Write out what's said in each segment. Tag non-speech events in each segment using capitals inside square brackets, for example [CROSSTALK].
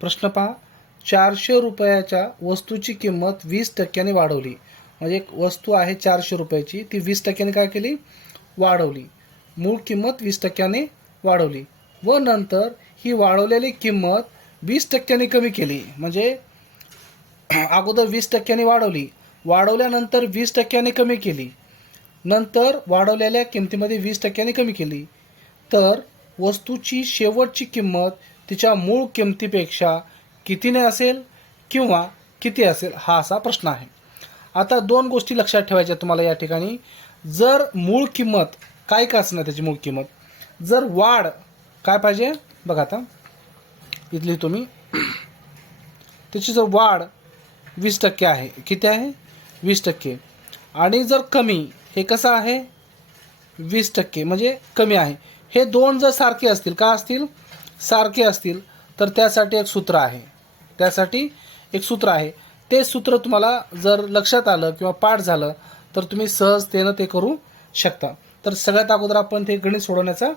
प्रश्न पहा. चारशे रुपयाच्या वस्तूची किंमत वीस टक्क्याने वाढवली. म्हणजे एक वस्तू आहे चारशे रुपयाची ती वीस टक्क्याने काय केली? वाढवली. मूळ किंमत वीस टक्क्याने वाढवली. व नंतर ही वाढवलेली किंमत वीस टक्क्याने कमी केली. म्हणजे अगोदर वीस टक्क्याने वाढवली. वाढवल्यानंतर वीस टक्क्याने कमी केली. नंतर वाढवलेल्या किमतीमध्ये वीस टक्क्याने कमी केली. तर वस्तूची शेवटची किंमत तिच्या मूळ किमतीपेक्षा कितीने असेल किंवा किती असेल हा असा प्रश्न आहे. आता दोन गोष्टी लक्षात ठेवायच्या तुम्हाला या ठिकाणी. जर मूळ किंमत काय का असणार त्याची मूळ किंमत? जर वाढ काय पाहिजे? बघा आता. इथली तुम्ही. त्याची जर वाढ वीस टक्के आहे किती आहे? वीस टक्के. आणि जर कमी हे कसं आहे? वीस टक्के म्हणजे कमी आहे. हे दोन जर सारखे असतील का असतील? सारखे असतील तर त्यासाठी एक सूत्र आहे. त्यासाठी एक सूत्र आहे. ते सूत्र तुम्हाला जर लक्षात आलं किंवा पाठ झालं तर तुम्ही सहजतेनं ते करू शकता. तर सगळ्यात अगोदर आपण ते गणित सोडवण्याचा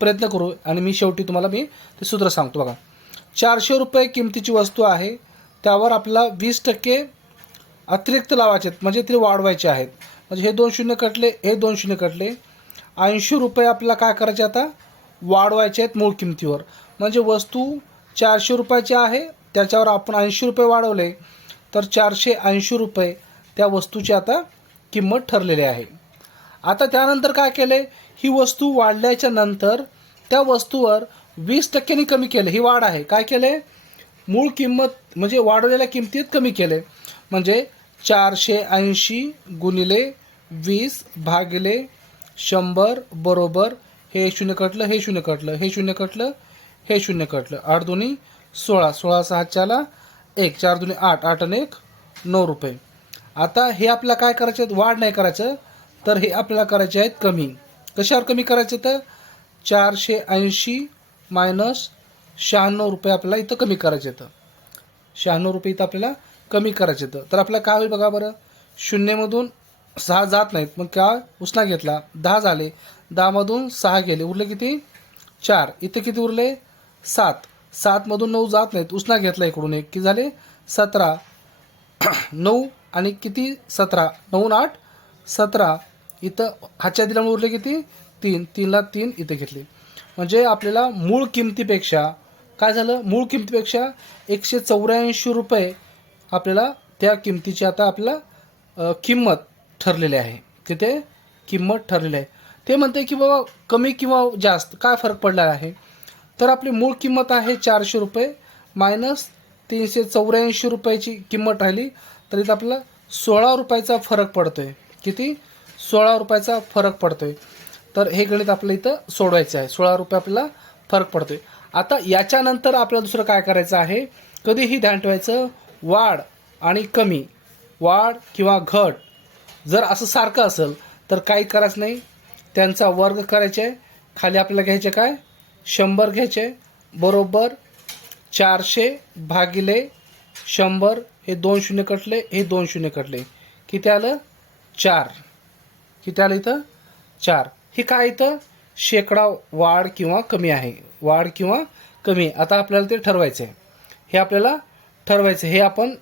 प्रयत्न करू आणि मी शेवटी तुम्हाला मी ते सूत्र सांगतो बघा. चारशे रुपये किमतीची वस्तू आहे. त्यावर आपला वीस टक्के अतिरिक्त लावायचे आहेत. म्हणजे ते वाढवायचे आहेत. म्हणजे हे दोन शून्य कटले हे दोन शून्य कटले. ऐंशी रुपये आपल्याला काय करायचे आता? वाढवायचे आहेत मूळ किमतीवर. म्हणजे वस्तू चारशे रुपयाची आहे त्याच्यावर आपण ऐंशी रुपये वाढवले तर चारशे ऐंशी रुपये त्या वस्तूची आता किंमत ठरलेली आहे. आता त्यानंतर काय केले? ही वस्तू वाढल्याच्या नंतर त्या वस्तूवर वीस टक्क्यांनी कमी केले. ही वाढ आहे. काय केले? मूळ किंमत म्हणजे वाढवलेल्या किमतीत कमी केले. म्हणजे चारशे ऐंशी गुणिले वीस भागिले शंभर बरोबर हे शून्य कटलं हे शून्य कटलं हे शून्य कटलं हे शून्य कटलं. आठ दोन्ही सोळा. सोळा सहाच्याला एक. चार दोन्ही आठ. आठ आणि एक. नऊ रुपये. आता हे आपल्याला काय करायचे आहेत? वाढ नाही करायचं. तर हे आपल्याला करायचे आहेत कमी. कशावर कमी करायचे तर? चारशे ऐंशी मायनस शहाण्णव रुपये आपल्याला इथं कमी करायचे तर शहाण्णव रुपये इथं आपल्याला कमी करायचे आहेत. तर आपल्याला काय होईल बघा बरं? शून्यमधून सहा जात नाहीत. मग काय उसना घेतला? दहा झाले. दहामधून सहा गेले. उरले किती? चार. इथं किती उरले? सात. सातमधून नऊ जात नाहीत. उसना घेतला इकडून एक. की झाले? सतरा. [CLEARS THROAT] नऊ आणि किती? सतरा. नऊ आठ. सतरा. इथं हातच्या दिल्यामुळे उरले किती? तीन. तीनला तीन इथे घेतले. म्हणजे आपल्याला मूळ किमतीपेक्षा काय झालं? मूळ किमतीपेक्षा एकशे चौऱ्याऐंशी रुपये आपल्याला त्या किमतीची आता आपल्याला किंमत ठरलेली आहे. तिथे किंमत ठरलेली आहे. ते म्हणते की बाबा कमी किंवा जास्त काय फरक पडला आहे? तर आपली मूळ किंमत आहे चारशे रुपये मायनस तीनशे चौऱ्याऐंशी रुपयाची किंमत राहिली. तर इथं आपला सोळा रुपयाचा फरक पडतो आहे किती? सोळा रुपयाचा फरक पडतो आहे तर हे गणित आपल्या इथं सोडवायचं आहे. सोळा रुपये आपल्याला फरक पडतोय. आता याच्यानंतर आपल्याला दुसरं काय करायचं आहे? कधीही ध्यान ठेवायचं वाढ आणि कमी. वाढ किंवा घट. जर असं सारखं असेल तर काही करायचं नाही. त्यांचा वर्ग करायचा आहे. खाली आपल्याला घ्यायचे काय? शंभर घ्यायचे. बरोबर चारशे भागिले शंभर हे दोन शून्य कटले हे दोन शून्य कटले. किती आलं? चार. किती आलं इथं? चार. हे काय इथं? शेकडा वाढ किंवा कमी आहे. वाढ किंवा कमी. आता आपल्याला ते ठरवायचं आहे हे आपल्याला ठरवायचं हे आपण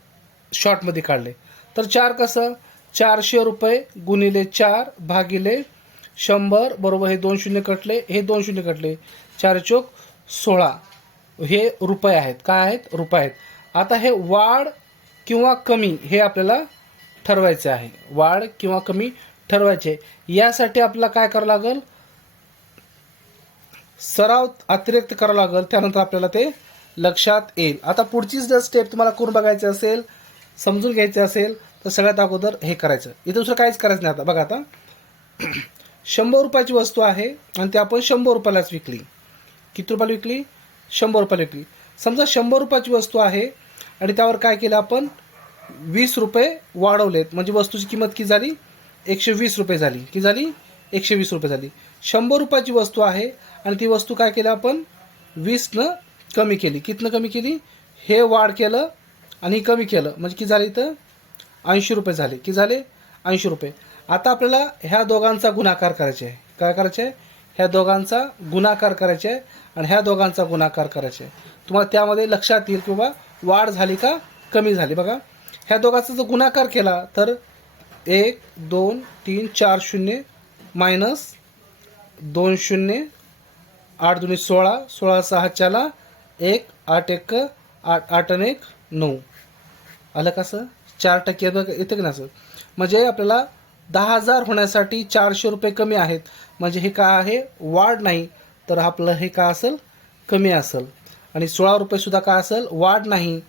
शॉर्टमध्ये काढले. तर चार कसं? चारशे रुपये गुणिले चार भागिले शंभर बरोबर हे दोन शून्य कटले हे दोन शून्य कटले. चार चोक सोळा. हे रुपये आहेत. काय आहेत? रुपये आहेत. आता हे वाढ किंवा कमी हे आपल्याला ठरवायचे आहे. वाढ किंवा कमी ठरवायचे. यासाठी आपल्याला काय करावं लागेल? सराव अतिरिक्त करावं लागेल. त्यानंतर आपल्याला ते लक्षात येईल. आता पुढची जर स्टेप तुम्हाला करून बघायची असेल समजून घ्यायचे असेल तर सगळ्यात अगोदर हे करायचं. इथं दुसरं काहीच करायचं नाही आता. बघा आता. शंभर रुपयाची वस्तू आहे आणि ते आपण शंभर रुपयालाच विकली. किती रुपयाला विकली? शंभर रुपयाला विकली. समजा शंभर रुपयाची वस्तू आहे आणि त्यावर काय केलं आपण? वीस रुपये वाढवलेत. म्हणजे वस्तूची किंमत किती झाली? एकशे वीस रुपये झाली. किती झाली? एकशे वीस रुपये झाली. शंभर रुपयाची वस्तू आहे आणि ती वस्तू काय केलं आपण? वीसनं कमी केली. कितनं कमी केली? हे वाढ केलं आणि कमी केलं. म्हणजे किती झाली इथं? ऐंशी रुपये झाले. किती झाले? ऐंशी रुपये. आता आपल्याला ह्या दोघांचा गुणाकार करायचे आहे. काय करायचे? आहे ह्या दोघांचा गुणाकार करायचा आहे आणि ह्या दोघांचा गुणाकार करायचा आहे. तुम्हाला त्यामध्ये लक्षात येईल किंवा वाढ झाली का कमी झाली. बघा ह्या दोघांचा जर गुणाकार केला तर एक दोन तीन चार शून्य मायनस दोन शून्य आठ दोन्ही सोळा सोळा सहा चाला एक आठ एक आठ आठ आणि एक नऊ. आलं कसं चार टक्के बघ येतं की नसं म्हणजे आपल्याला दहा हजार होण्यासाठी चारशे रुपये कमी आहेत. म्हणजे हे काय आहे? वाढ नाही. तर आपलं हे का असेल? कमी असेल. आणि सोळा रुपयेसुद्धा काय असेल? वाढ नाही.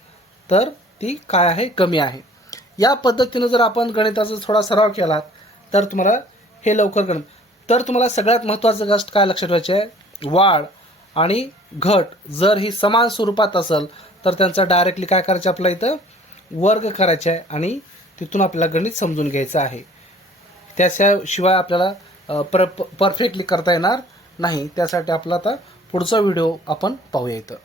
तर ती काय आहे? कमी आहे. या पद्धतीनं जर आपण गणिताचा थोडा सराव केला तर तुम्हाला हे लवकर गणित तर तुम्हाला सगळ्यात महत्त्वाचं गोष्ट काय लक्षात ठेवायचं आहे? वाढ आणि घट. जर ही समान स्वरूपात असेल तर त्यांचा डायरेक्टली काय करायचं आपल्या इथं? वर्ग करायचा आहे आणि तिथून आपल्याला गणित समजून घ्यायचं आहे. त्याच्याशिवाय आपल्याला पर परफेक्टली करता येणार नाही. त्यासाठी आपला आता पुढचा व्हिडिओ आपण पाहूया इथं.